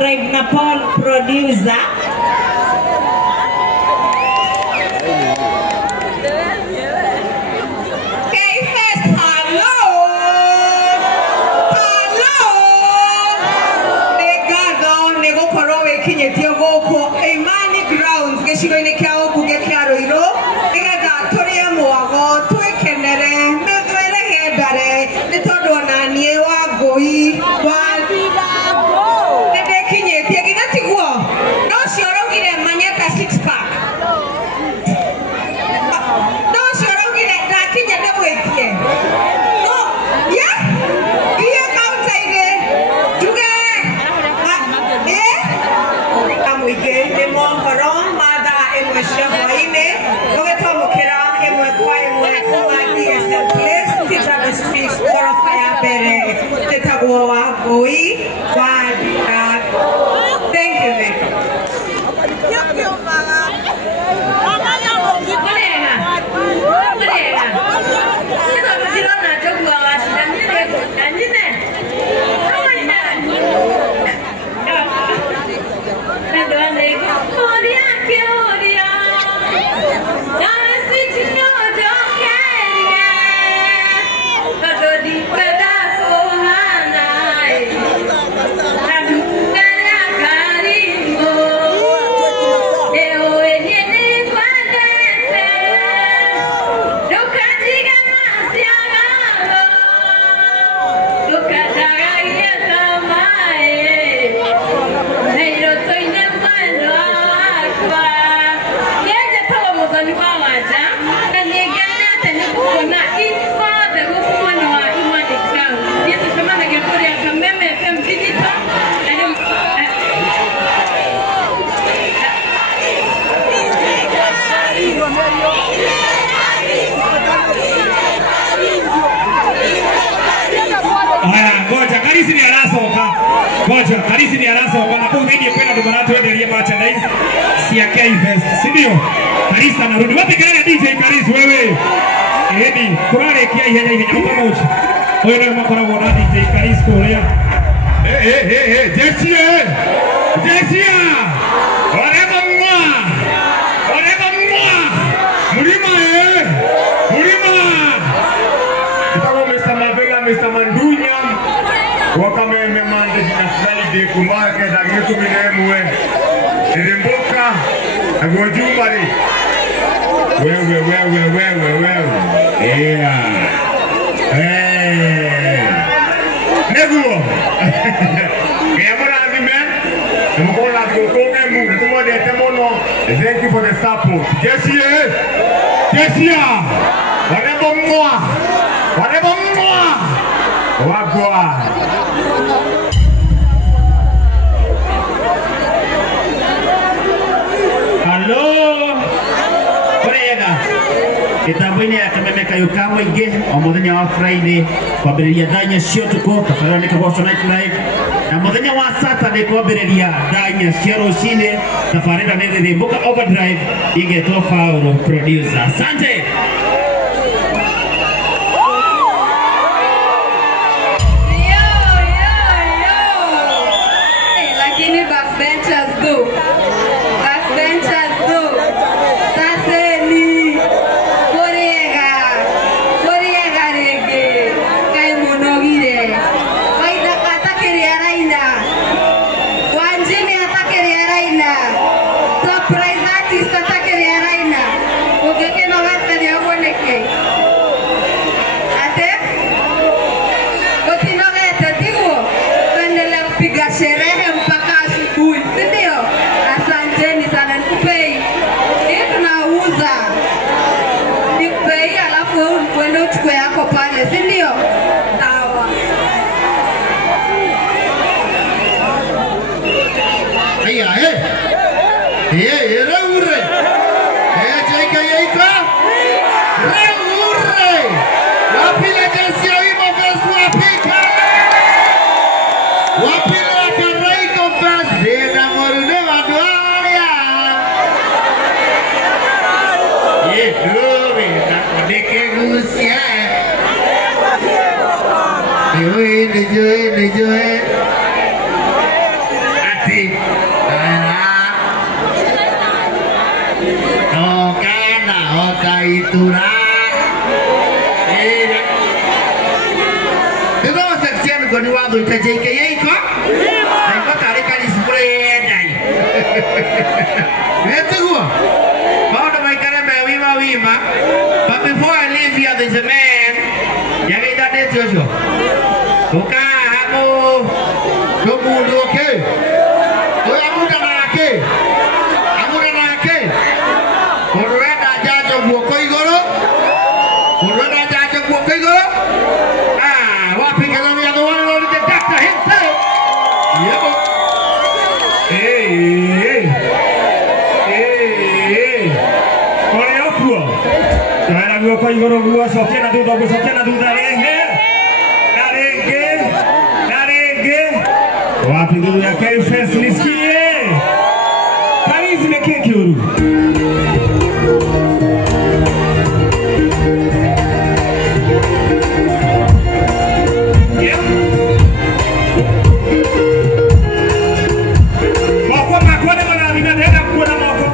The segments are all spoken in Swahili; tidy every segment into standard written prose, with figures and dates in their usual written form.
Rev Napol producer. Thank you, Vic. Karisi ni arasa wanapo video pena ndo bana tuendelee merchandise siaka invest. Si ndio? Karisi anarudi. Wapi kelele DJ Karisi wewe? Edi, kurare kia ihenya kama uchi. Wewe ndio makora wona DJ Karisi korea. Jesia. Jesia. Orema mwa. Mulima Itawa Mr. Mavela, Mr. Mandunya. Wakame memande dinafali de kumake dagitu binemwe Irimboka Agojumari wewe yeah Neguo Kayamura Amen Tumola kukonge mu tumode temono. Thank you for the support. Jesia Wanebo mwa Wagwa Hello Korega Kitambo-ini akameme kayukamo ige Omuthenya wa Friday Kwambĩrĩria ndanya cio tuko Kafarani Kagoso Night Live Na muthenya wa Saturday kwambĩrĩria ndanya cia rũcinĩ Tabarĩra nĩ Rĩthĩmbũka Overdrive Igetwo Paulo producer Asante ati Okana Okaitura. Itu section goni wadu JKA ko. Ko tarik kali spray dai. Lihat gua. Mau nama ikannya wima. But before I leave here, there's a man. Yang kita deh Joshua. Buka kamu dulu ke? Kamu dah nak ke? Kamu dah nak ke? Korang dah jatuh buat kau igoro? Korang dah jatuh buat kau igoro? Ah, wah pikir kamu yang orang lalu dia dah himself. Ya, Olha o pua. Cara gua kau igoro gua soknya nadu darenge. Wapi dulu ya kayu fest niskie. Kali zimekeki uru. Moko makone mana bina dena kuona moko.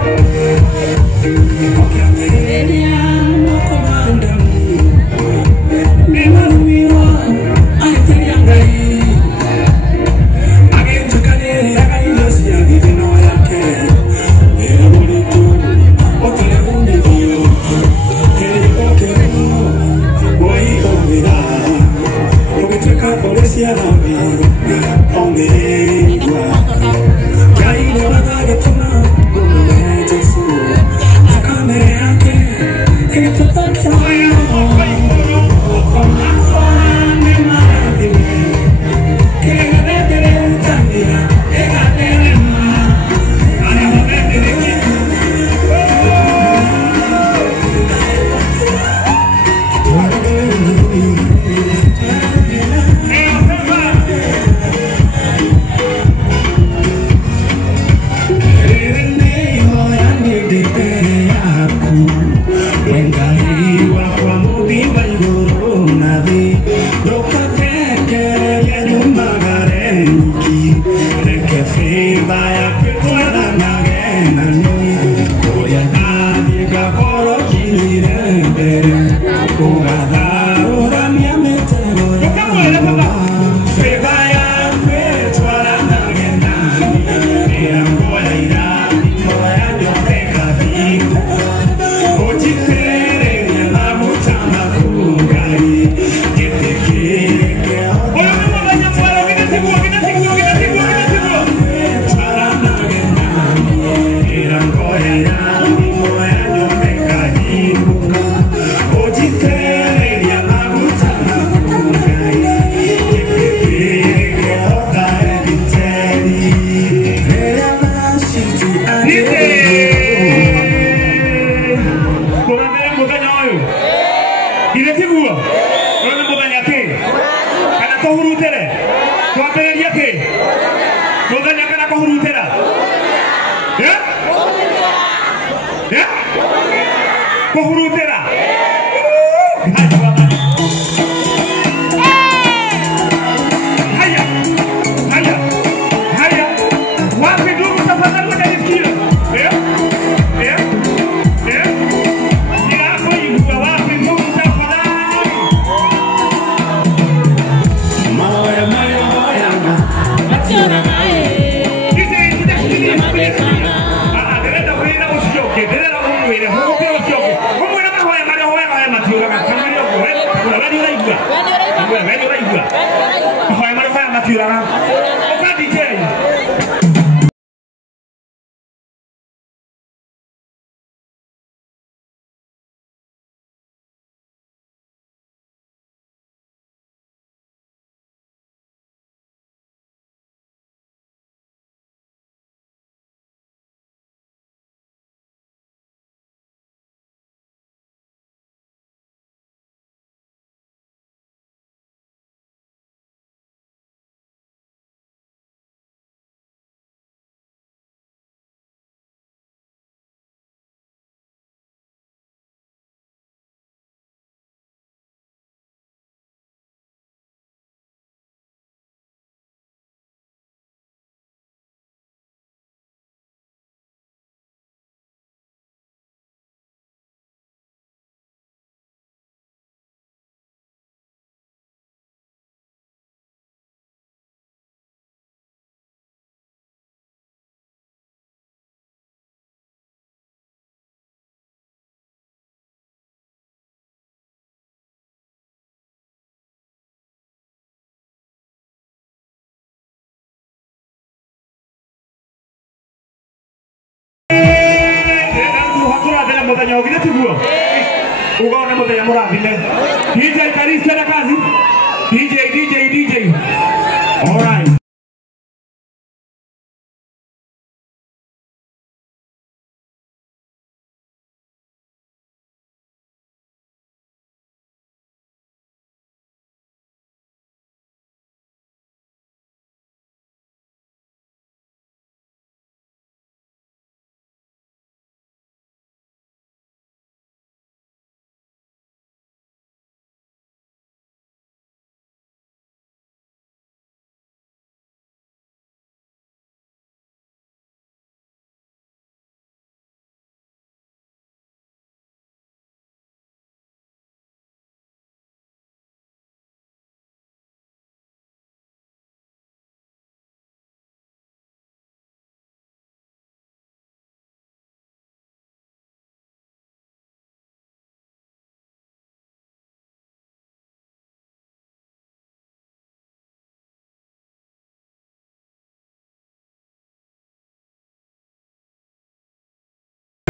Como muthenya ugire tiguo ugone muthenya murathime DJ Karis tena kazi DJ all right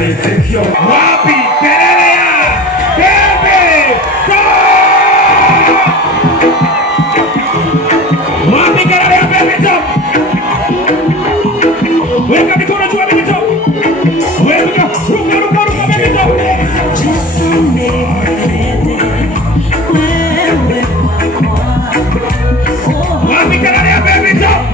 Wapi kelele ya Baby Top! Wapi kelele ya Baby Top! Weka mikono juu Baby Top! Weka ruka Baby Top! Wapi kelele ya Baby Top!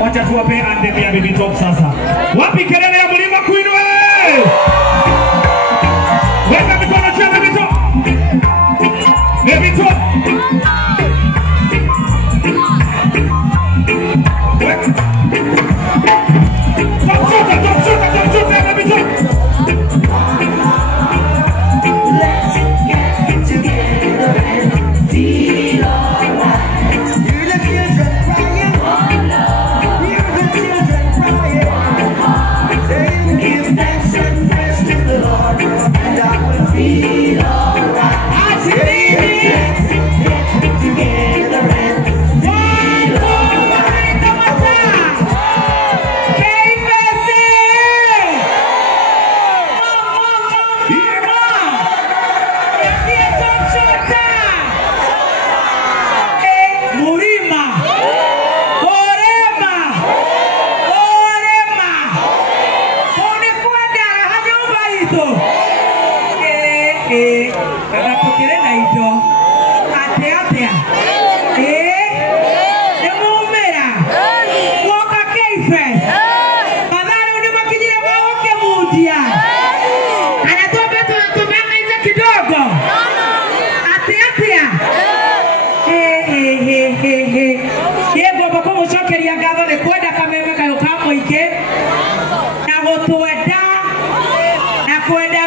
Wacha tuwape anthem ya Baby Top sasa. Wapi kelele ya Mlima Queen wewe? Weka mikono juu Baby Top. Baby Top. Top shooter Baby Top. Let's get together and feel alright. You're the children crying, you're the children crying. Say give thanks and praise to the Lord, and I will feel alright. I say let's get together and feel alright.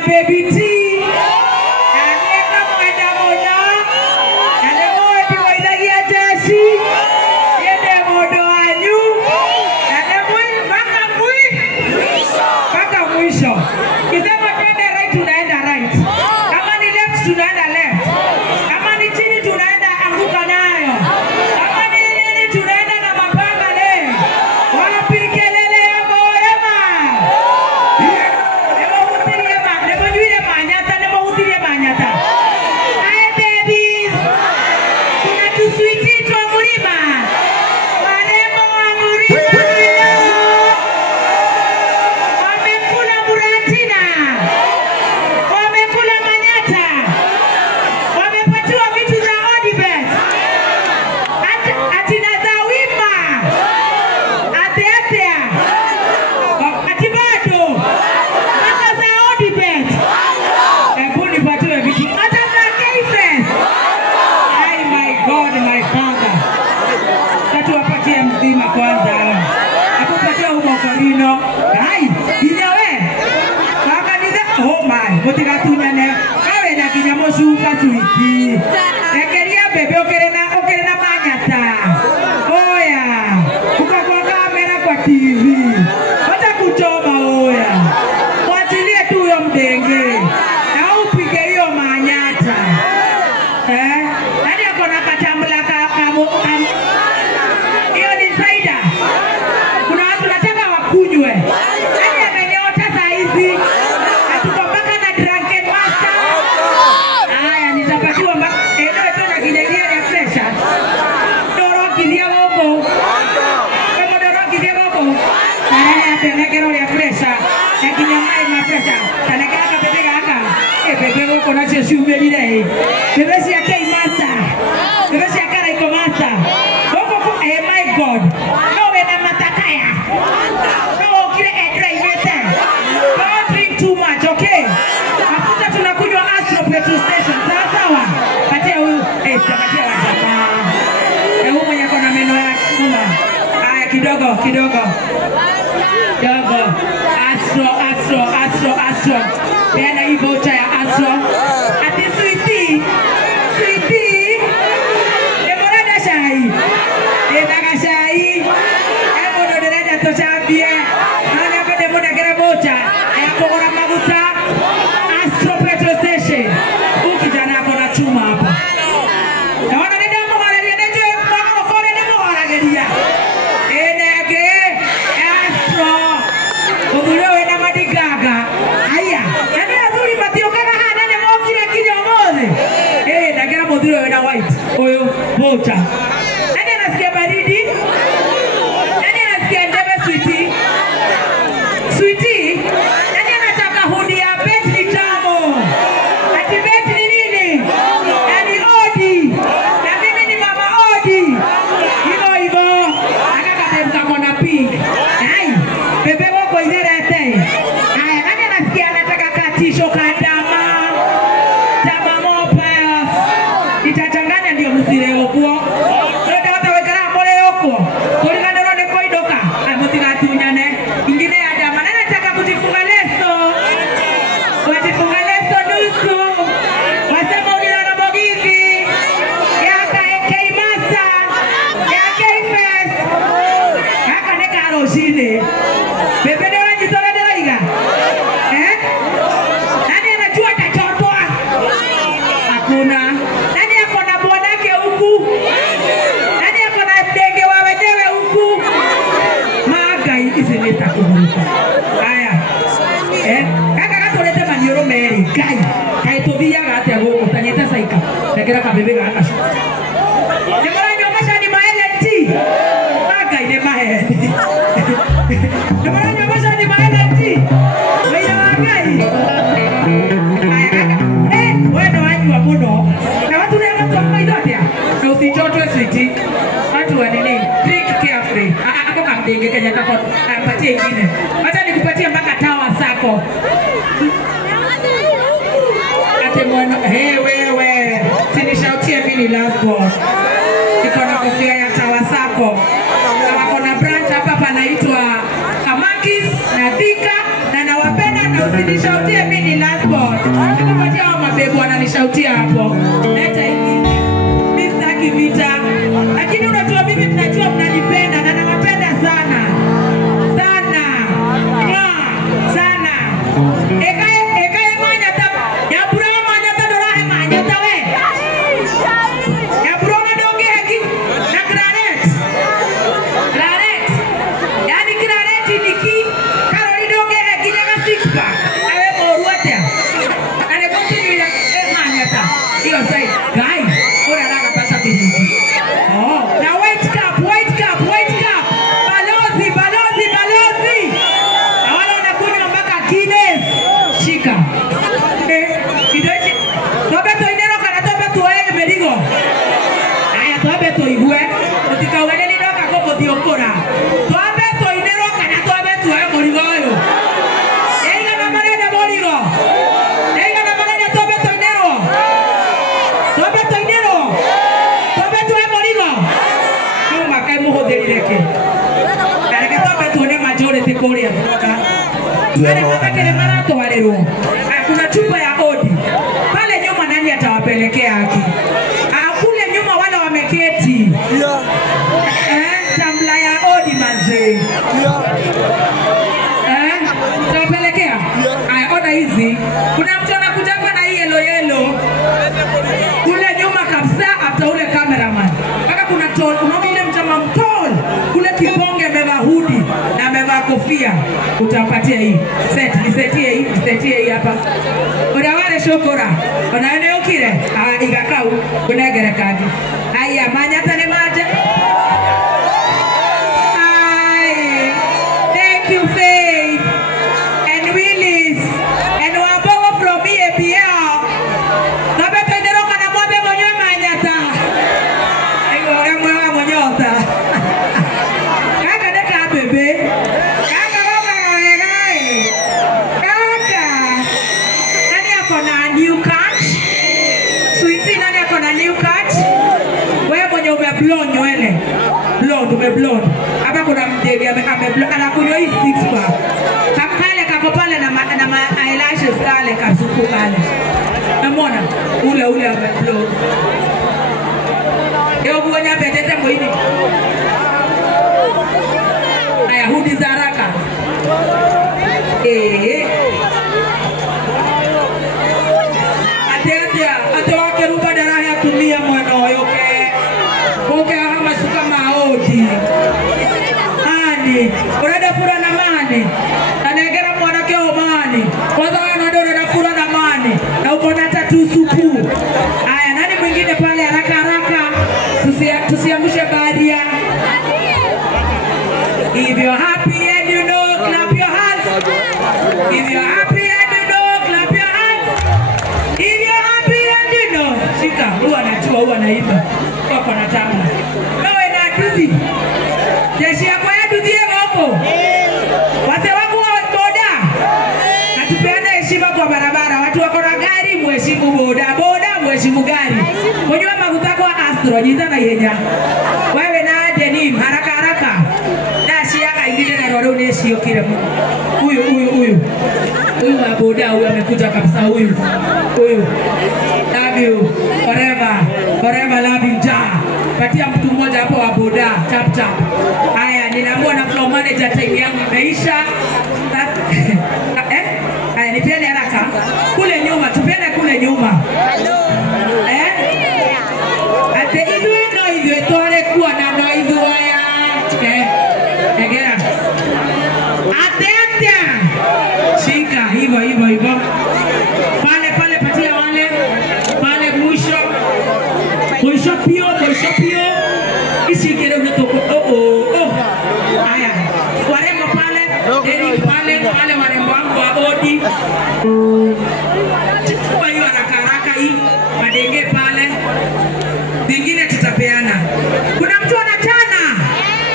Baby T. Kisema twende right tunaenda right. Kama ni left tunaenda left. Kama mutigatunyane kawe na kinya mucuka switi ekeria bebe okerena manyata oya ukakwa kamera kwa TV wacha kuchoma oya wachilie tu huyo mdenge na upige hiyo manyata nani ako na katambula hiyo ni faida kuna watu nataka wakunywe nani amenyota saa hizi atuko mpaka na drunken master haya nitapatiwa mpaka eneo tena kinyegea ya presha dorokilia woko kama dorokilia woko nani atenegero ya presha na kinyamai ma presha tanekaka bebe kaka bebe woko na cheshumbeli dai bebe si akei master bebe si akara iko master woko my God no wena matakaya no kile edra don't drink too much okay mafuta tunakunywa Astro petrol station sawa patia huyu patia jamaa huyu mwenye kona meno ya kuma haya kidogo Astro tena hii voucher ya Astro ati sweetie demorada shai shai ebo dereda to chambie ana bede muda kera voucher ayapogora maguta Astro petrol station ukijana kona chuma hapa naona ndio mwangalia ndio mwangalia kole ndio mwangalia enege Astro obulewe na madigaga aya nani azuri patio kana hana ne mokire kinyo mode ndagera modiro na white oyo voucher nani anasikia baridi nani anasikia ndebe sweetie nani anataka hudi ya Betty Tamo ati Betty ni nini yani Odi na mimi ni mama Odi hivyo akakatemka kona pink hai bebe wako iderete haya nani anasikia anataka katisho kadama tama mopas itachanganya ndio msire huko ndio watawekana mole huko kulingana na ndio koidoka amotigatunyane ingine ya dama nani anataka kujifunga leso nusu wasema ulio na mogivi yaka ekei masa yaka ifes haka neka aroshine bebe ndio anajitoa deraiga nani anajua atachotoa hakuna nani ako na bwanake huku nani ako na ndege wa wenyewe huku magai isileta kuruka haya kaka katolete manioro meri kai tobia gate ago utanyeta saika ndekera kabebe gaka demora nyoma ni maelenti magai ne mahe demora nyoma ni maelenti wewe magai wewe wajua muno na watu leo watu maidotia na usichotwe sweetie watu wa nini drink carefully hapo kamdenge Kenya kako ampatie ingine acha nikupatie mpaka tawa sako ate mwana wewe sinishautie mimi last boss niko na kofia ya tawa sako kama kuna branch hapa panaitwa Kamakis na Thika na nawapenda na usinishautie mimi last boss nikupatie hao mabebu wananishautia hapo leta ingine mimi sitaki vita lakini unajua mimi mnajua mnanipenda na nawapenda sana ekae manyata ya burama manyata dorahe manyata we ya burama donge haki na claret yani claret niki karoli donge haki na six pack awe moruate ane continue ya manyata hiyo sai guy ora raga pata bidii na white cap balozi na wale wanakunywa mpaka Guinness shika kidoji tobeto inero kana tobeto oe merigo aya tobeto igwe utikauga ni ndoka koko diokora tobeto inero kana tobeto oe morigo yo eiga na marene morigo eiga na marene tobeto inero oe morigo kama kai muhodelireke kareke tobeto ne majority korea Ana kama kile marato walero kuna chupa tutawapelekea haki. Kule nyuma wale wameketi. Tambla ya odi mazee. Tutawapelekea. Oda hizi. Kuna mtu anakuja na hii yellow. Kule nyuma kabisa after ule cameraman. Paka kuna tol, unaona ile mchama mtol. Kule kibonge amevaa hoodie na amevaa kofia. Utapatia hii. Setie hii hapa. Unawale shokora. Unaone ukire. Igakau kunegere kadi. Haya manyata ni maje. Thank you Faith and Willis and Wabogo from BAPL. Nabeta nderoka na mwabe mwenyewe manyata. Ego mwa monyota. Kaka deka bebe. Kaka baba ngae. Kaka. Nani ako na new cut? Sweetie nani ako na new cut? Wewe mwenye umeblonde nywele. Blonde. Hapa kuna mdegi ameblonde anakunywa hii 6 pack. Kakale kako pale na eyelashes kale kasuku kale. Unaona? Ule ameblonde. Leo kuonya petete mwini. Aya hudi za haraka. Ate wakeruba daraha ya tumia mwana yoke. Oke hama suka maodi. Urada fura na mani. Anegera mwana keo mani. Kwanza wanadora na fura na mani. Na uko na tatu supu. Aya nani mwingine pale haraka. Tusiangushe baharia. If you're happy and you know, clap your hands. If you're happy and you know, clap your hands. If you're happy and you know. Shika, huwa anachua, huwa naimba. Kwa na tamu. Nawe na tuzi. Jeshi yako ya tuzi ya wako. Wate wangu wa boda. Natupeana heshima kwa barabara. Watu wako na gari, mheshimu boda. Boda, mheshimu gari. Mwenyewa maguta kwa Astro, jita na yenya. Wewe na denim, haraka. Dashi yaka ingine na rodo neshi yokire. Huyu. Huyu wa boda, huyu amekuja kabisa huyu. Love you. Forever love you, ja. Patia mtu mmoja hapo wa boda, chap. Haya, ninaambiwa na floor manager time yangu imeisha. Haya, nipiane haraka. Kule nyuma, tupiane kule nyuma. Ate idwe tore kuwa na no idwe ya. Egera. Ate. Shika, hivyo. Pale patia wale. Pale mwisho pio. Isikere unatoko. Haya. Warembo pale. Eric pale warembo wangu wa odi. Chukua hiyo haraka hii. Madenge pale. Vingine tutapeana. Kuna mtu anachana.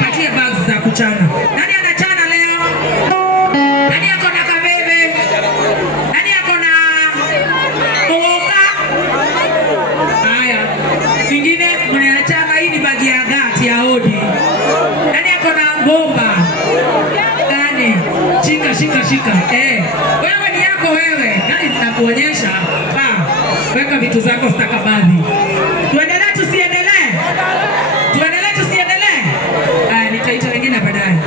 Patie bags za kuchana. Nani anachana leo? Nani ako na kabebe? Nani ako na koka? Haya. Vingine mnachana hii ni bagi ya gati ya odi. Nani ako na ngomba? Gani? Shika. Wewe ni yako wewe. Nani zinakuonyesha? Weka vitu zako stakabadhi. Tuendelee tusiendelee? Nitaita wengine baadaye.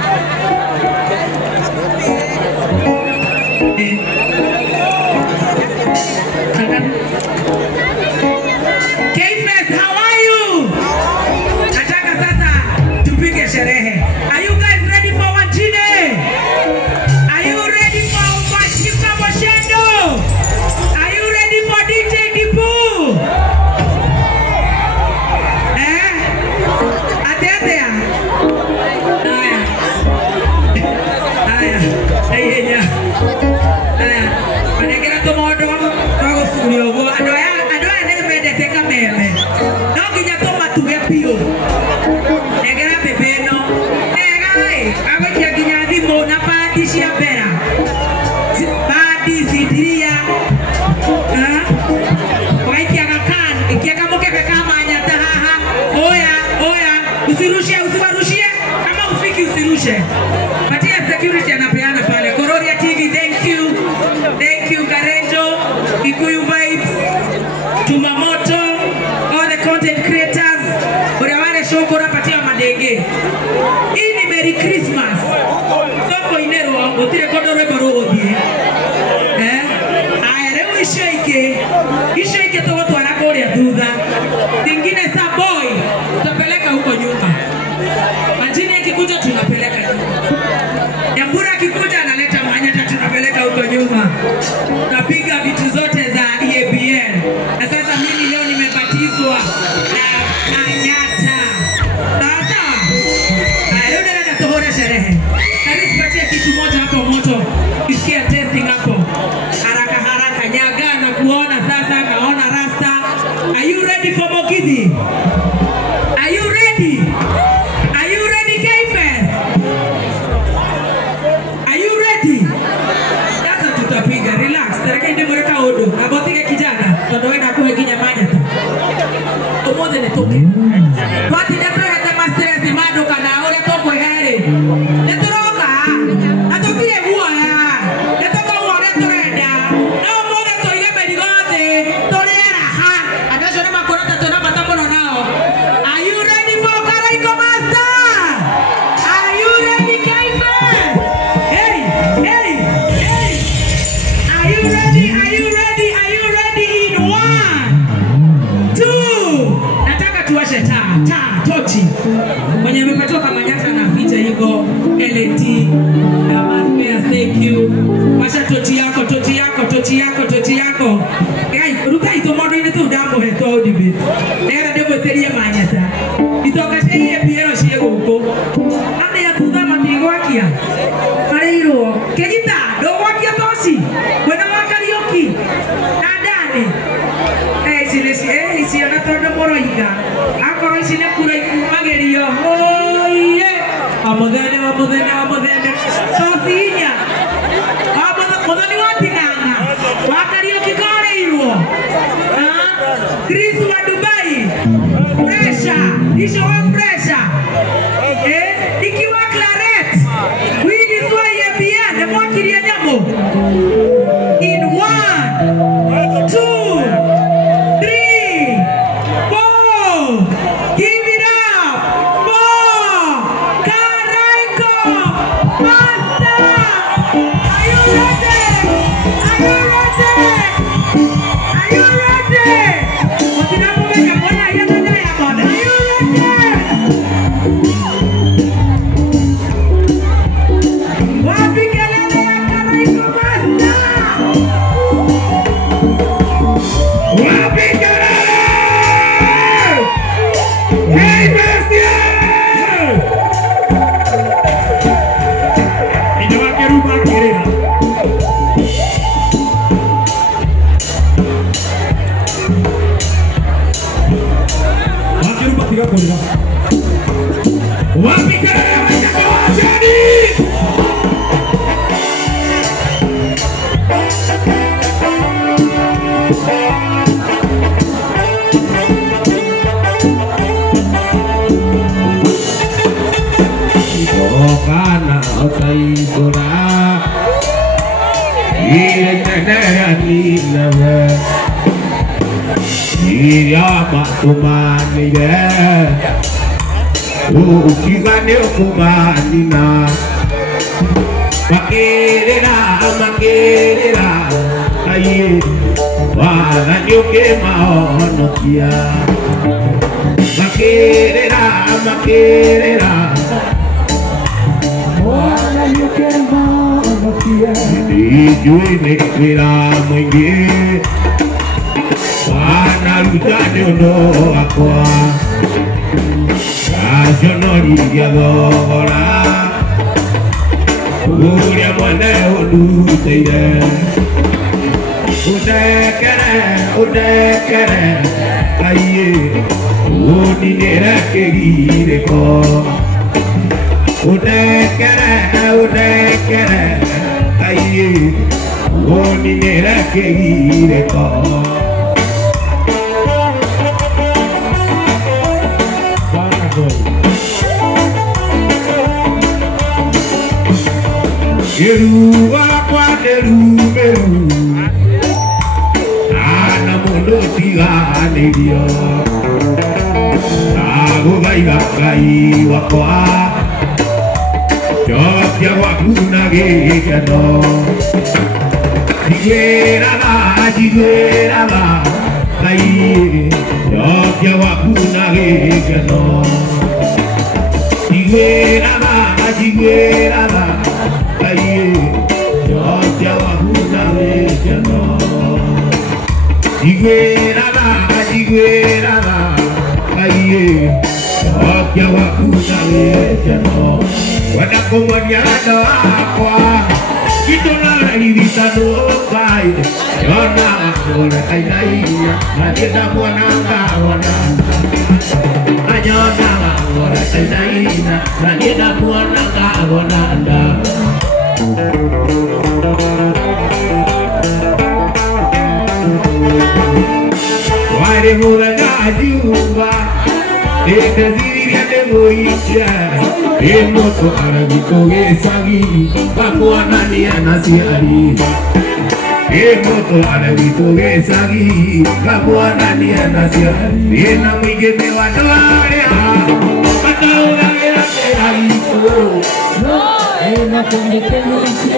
K-Fest, how are you? Nataka sasa tupige sherehe. Are you guys ready for Wachine? Are you ready for Wachika Moshendo? Are you ready for DJ Dipu? Atea. Haya. Manegera tomodo kwa studio go. Adoya nebe teka meme. No ginya toma tuge pio. Negera bebeno. Awe kia ginya dimo na pati shia pera. Pati sidiria. Waikia kakan, ikia kamoke kama nyata haha. Oya. Usiwarushie. Kama ufiki usirushe. Patia security anapeana pale. Kororia TV, thank you. Thank you Karenjo, Kikuyu Vibes, Tumamoto. Isho ike togo tuara kore ya duda. Tingine sa boy, tutapeleka huko nyuma. Majini ikikuja tunapeleka nyuma. Nyambura kikuja analeta manyata tunapeleka huko nyuma. Napiga vitu zote za EABN. Na sasa mimi leo nimebatizwa na manyata. Sasa, leo nenda tohora sherehe. Karibu patie kitu moja hapo moto. Isikia testing hapo. Haraka nyaga na kuona sasa naona rasta. Are you ready for Mogidi? Are you ready? Are you ready K-Fest? Are you ready? Sasa tutapiga, relax. Tareke inde mweka odo. Abotike kijana. Tondoenda kuhe kinyamanya tu. Omoze netoke. Kwati neto hete mastresi mado kana ore toko here. Netoroka. Natokile huwa ya. Netoka huwa netorenda. Na omoze toile medigote. Torera ha. Adasho nema korata tona matamono nao. Are you ready for Karaiko Master? Are you ready K-Fest? Hey. Are you ready? Are you ready in 1, 2. Nataka tuwashe taa, tochi. Mwenye amepatoka manyata na vita hiko LT. Thank you. Washa tochi yako. Ruka itomodo ile tu dambo heto odibe. Nera debo teria manyata. Itoka sheye piero sheye huko. Ande ya kudama tigwakia. Kareiro. Kejita, dogwakia toshi. Kwena wakarioki. Nadani. Si anatondo moroiga. Akoro isine kura magerio. Oye. Amodene. Sosinya. Modani watinanga. Wakarioki Kareiro. Chris wa Dubai. Pressure. Isho wa pressure. Ikiwa Claret. Wili swa EABN. Nemo kiria nyamo. In 1, 2, 3, 4. Give it up. 4. Karaiko Master. Are you ready? Are you Kumanina Makerera Aye Waganyoke maonokia Makerera Waganyoke maonokia Ijui nekira mwingi Wanarutane ono akwa Kajonoria dhora Uria mwane uduteire Udekere Aye Uninere kegireko Udekere Aye Uninere kegireko Yeru akwa deru Ana mundo tiganerio Ago gai wakwa Jokya wakuna gegano Nigera Ajiguera va, kai, yo wakuna gekeno. Ajiguera va, kai, yo wakuna gekeno. Ajiguera va, kai, yo wakuna gekeno. Wana kumanyana akwa. Kita nak irita doai, jona ora kainaiya, nadira mwananga wana. Jona ora kainaiya, nadira mwananga wana. Wale mura najuba, ekaziri ademoicha. Emoto arabiko gesagi, bakuanani anasiari. Emoto arabiko gesagi, bakuanani anasiari. Ena mwigeme wadoare ha, bataura era terariko. Ena kondeke mwise,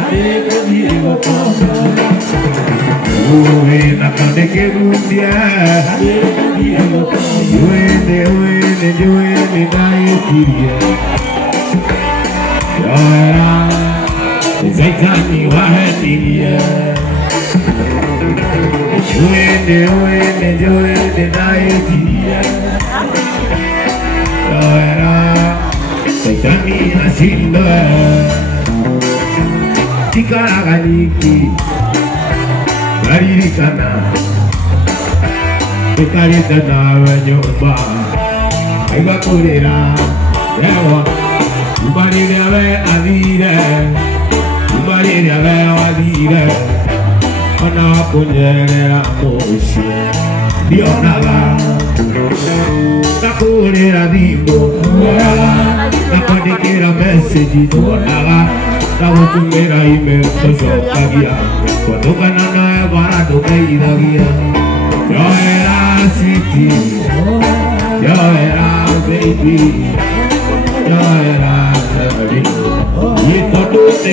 adeke diego toka. Ena kondeke mundia, adeke diego toka. Yuene dae tiria. Yoera, zaitani wahetiria. Yuene dae tiria. Yoera, zaitani asinda. Tikaraganiki, garirikana. Ekaritana wenyoba. Iba kurira, ewa, ubarire ave adire, ubarire ave adire, ana kunyere amoshi, dionaga, takurira dimbo, nakadikira message dionaga, takutumira email toshokagia, kutokana na barado kaidagia, yoera city, yoera baby, yoera baby, you don't do the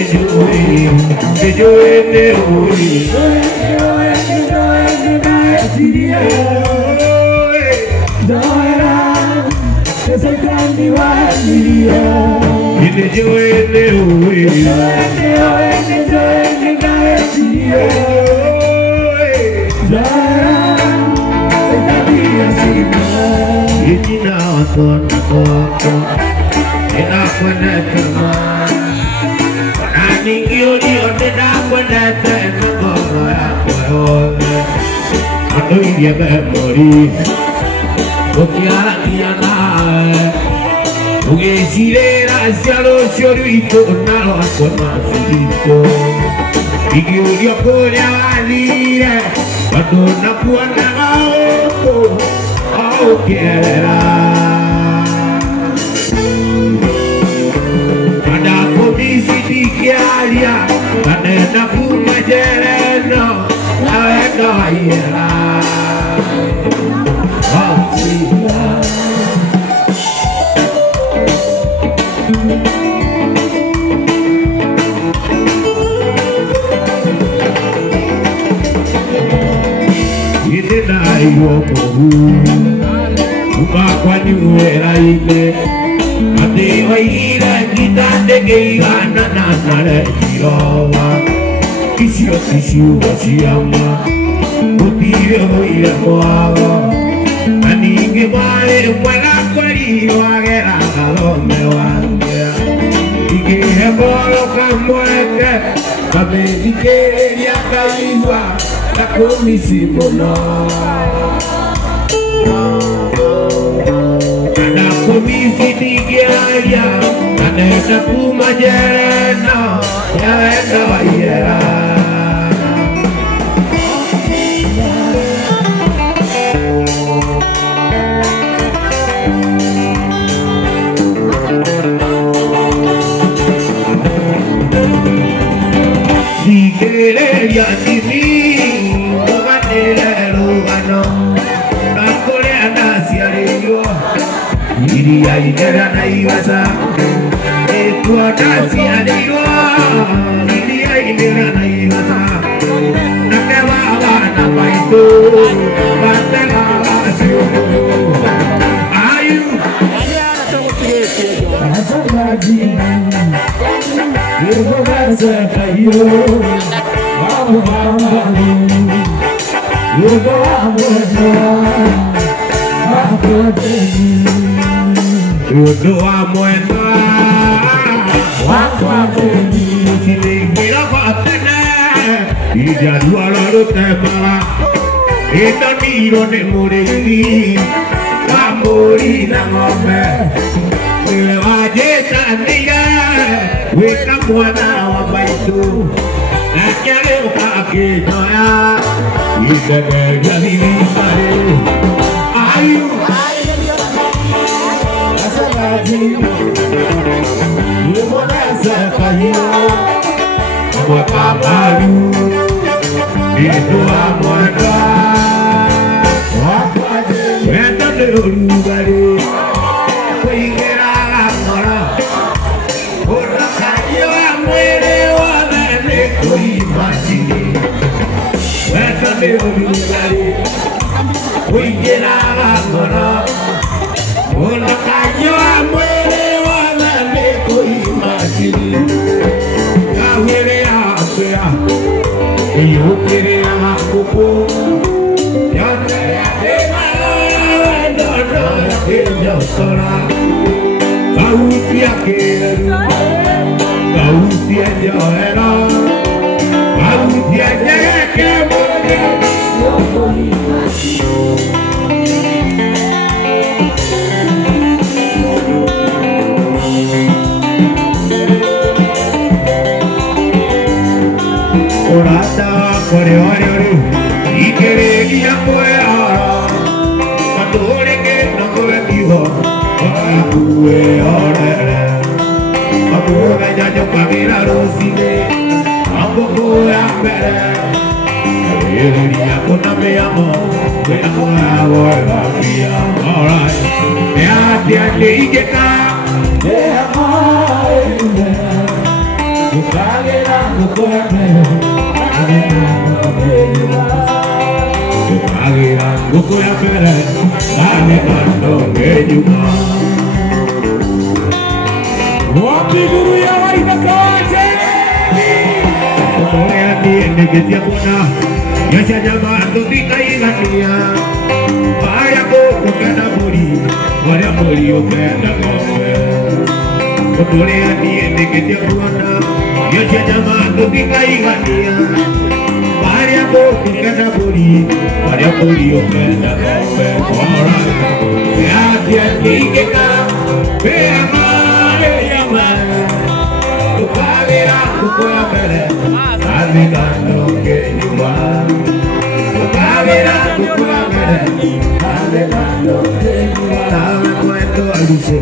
Nakewa Doa moeda, siningira fatene, ija dua lalu tebala, itu niro ne muriri, kamuri na ngombe, aje tania, weka mwana wa baitu, nakere ukake joya, ija jadi mare, ayu. Limoneza kayo Mwakabalu Itu amwaka Wenda neolugari Kuingira amora Kuna kayo amwere Wadane kuimashini Wenda neolugari Kuingira amora Kuna kayo amwere Wadane kuimashini Kawere apea Iyukere akupo Yone adema Dono Ino sora Kauti akeru Kauti ajoera Kauti ajeke mwere Orata kore ore ore ikere ya koera Katore ke nakoe kiho Akue ore Akue jajo kamera rosine Ambo ya mere Eri ya kona me amo Me amo ahora pia Alright Ya tia ke ikeka Ya amo Ukagera nukwame Ukagera nukwame Nane mando ngejuma Wapi guru ya waida kawache Kutore atiende ketia kuna Yasha nyamando tika igania Vaya koko kena muri Vaya muri ukenda ngombe Kutore atiende ketia kuna Yasha nyamando tika igania Vaya koko kena muri Vaya muri ukenda ngombe Kora Yasha nikeka Pea mare yamare Tukavira kukuya mere Aligando ke nyuma Tukavira kukuya mere Aligando ke nyuma Tawe kueto aluse